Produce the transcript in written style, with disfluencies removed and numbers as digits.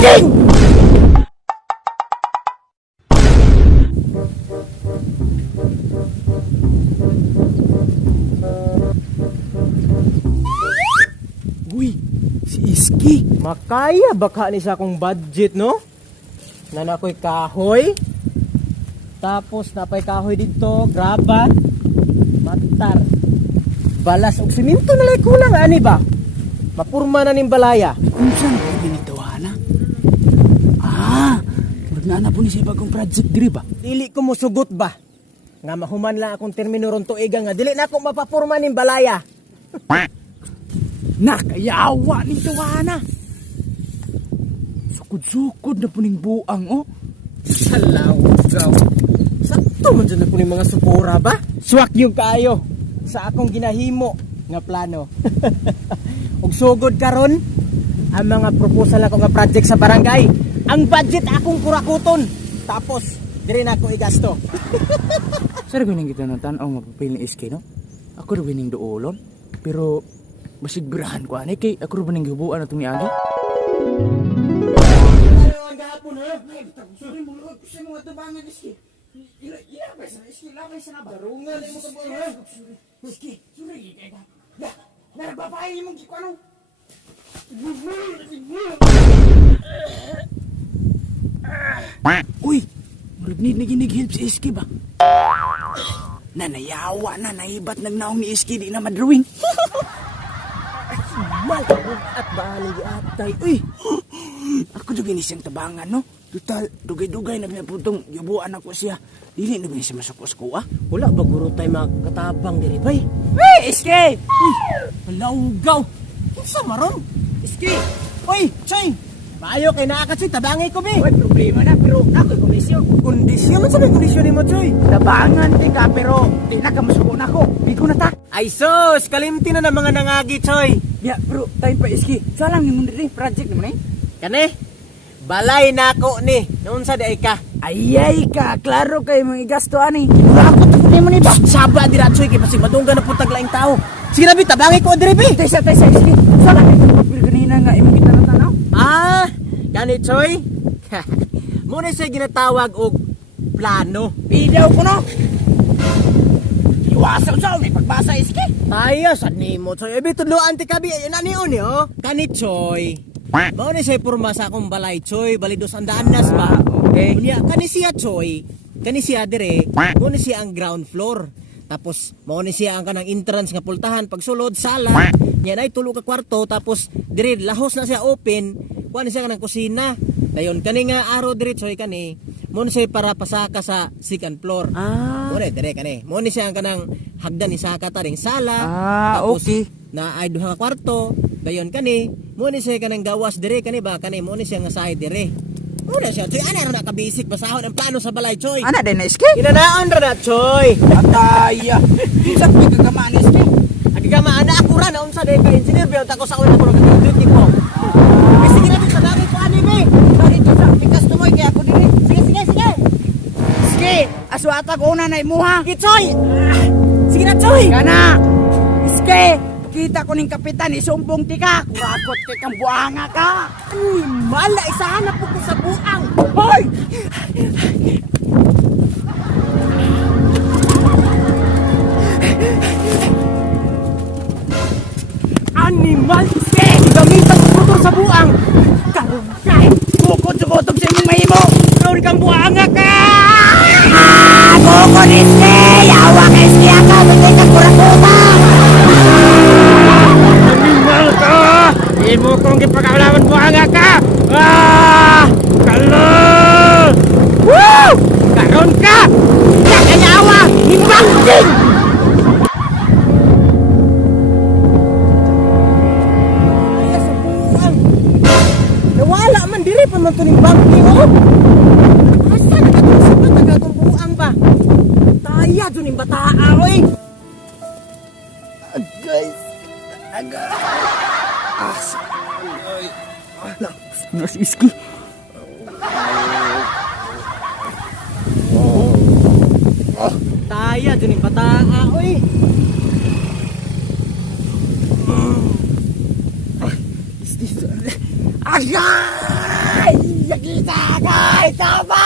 Banding! Uy, si Iski. Makaya baka ni sa akong budget, no? Na nakoy kahoy. Tapos napay kahoy dito, graba, matar. Balas og simento na lay kulang ani ba? Mapurma na ning balaya. Unsa na kayo ginitawana? Magnana po ni siya bagong project diri ba? Dili ko mo sugot ba? Nga mahuman lang akong termino ron tuiga nga dili na ako mapapurma ning balaya. Nakayawa ni tawana. Sukod-sukod na po ning buang, oh. Salaw, gaw. Sakto man dyan na po ning mga supura ba? Swak yung kayo sa akong ginahimo nga plano. Ug sugod karon ang mga proposal ako nga project sa barangay. Ang budget akong kurakuton. Tapos diri na ako igasto. Sir, ganing kita na tanaw mapapil ni Iski, no? Ako rin ning duolon. Pero masigurahan ko ani kay ako rin gibuan atong niagi. Sorry mo, kasi mga tabangan Iski. Ilabay sa Iski, labay sa nabarungan mo sa buhay. Iski, sorry kay ka. Ya, nagbabahay mo giko ano? Uy, murag ni ginig-help si Iski ba? Nanayawa na naibat nagnaong ni Iski di na madrawing. Malabog at bahalig atay. Uy, Ako dugay ni siyang tabangan, no? Total, dugay-dugay na pinaputong yubuan ako siya. Dili na ba siya masukos ko, ah? wala ba guro tayo magkatabang diri bay? Hey, Iski! Malaugaw. Unsa maron? Iski. Uy, Choy. Maayo kay naa ka Choy, tabangi ko bi. Uy, problema na, pero ako'y kondisyon. Kondisyon sa may kondisyon mo Choy. Tabangan di ka, pero di na ka masuko na ako. Di ko na ta. Ay sus, kalimti na ng mga nangagi Choy. Ya, pero tayo pa, Iski. Salang yung mundi rin, project naman eh. Kani? Balay nako ni. Noon sa day ka. Ayay ka, klaro kayo mga igasto, ani. Ako tapos mo ni ba? Saba dira Choy kay pasig madunggan na putag laing tao. Sige na bi, tabangi ko diri bi. Tesa, Iski. Salang yung papel kanina nga, imong kita na tanaw. Ah, kani Choy. Muna siya ginatawag og plano. Bidaw ko, no? Iwasaw sa may pagbasa, Iski. Tayo sa nimo Choy. Ebi tudloan ti kabi ayun ani on yo. Kani Choy. Mao ni siya porma sa akong balay Choy, balidos ang daanas ba. Okay. Unya kani siya Choy. Kani siya dire. Mao ni siya ang ground floor. Tapos mao ni siya ang kanang entrance nga pultahan pagsulod sala. Nya nay tulo ka kwarto tapos dire lahos na siya open. Kuha ni siya kanang kusina. Dayon kani nga araw dire Choy kani. Mao ni siya para pasaka sa second floor. Ah. Ore dire kani. Mao ni siya ang kanang hagdan ni saka taring sala. Ah, okay. Na ay duha ka kwarto. Dayon kani, mo ni siya kanang gawas dire kani ba kani mo ni siya nga side dire. Mo na siya, Choy, ana ra na ka basic basahon ang plano sa balay, Choy. Ana din na, Iski? Inanaon ra na, Choy. Ataya. Isa ko kagamaan, Iski. Agigama ana ako ra na unsa day ka engineer biya ta ko sa una ko nag-duty ko. Sige na sa dami ko ani be. Sorry to sa pikas tumoy kaya ako diri. Sige. Iski, aswata ko una na imuha. Sige, Choy. Sige na, Choy. Kana. Iski, kita ko ning kapitan isumpong tika. Kurakot kay kang buanga ka. Uy, mala isahan na po ko sa buang. Hoy! Animal, gamitan ko motor sa buang. Karon ka. Bukod-bukod sa imong mahimo. Karon kang buanga ka. Bukod Iski! Yawa ka Iski ako. Bukod ka kurakuta. Animal ka! Imo kong gipagkalaman buanga ka! Kalo! Woo! Karon ka! Nakayawa! Himbangking! Ay, sa buang! Nawala man, diri pa man ito ng bangking, oh! Asa nakatusin ba tagatong buang ba? Taya dun yung bataa, oy! Guys. Nas Iski. Taya dun yung bataa, oy! Is this... Agay! Tagay! Tama!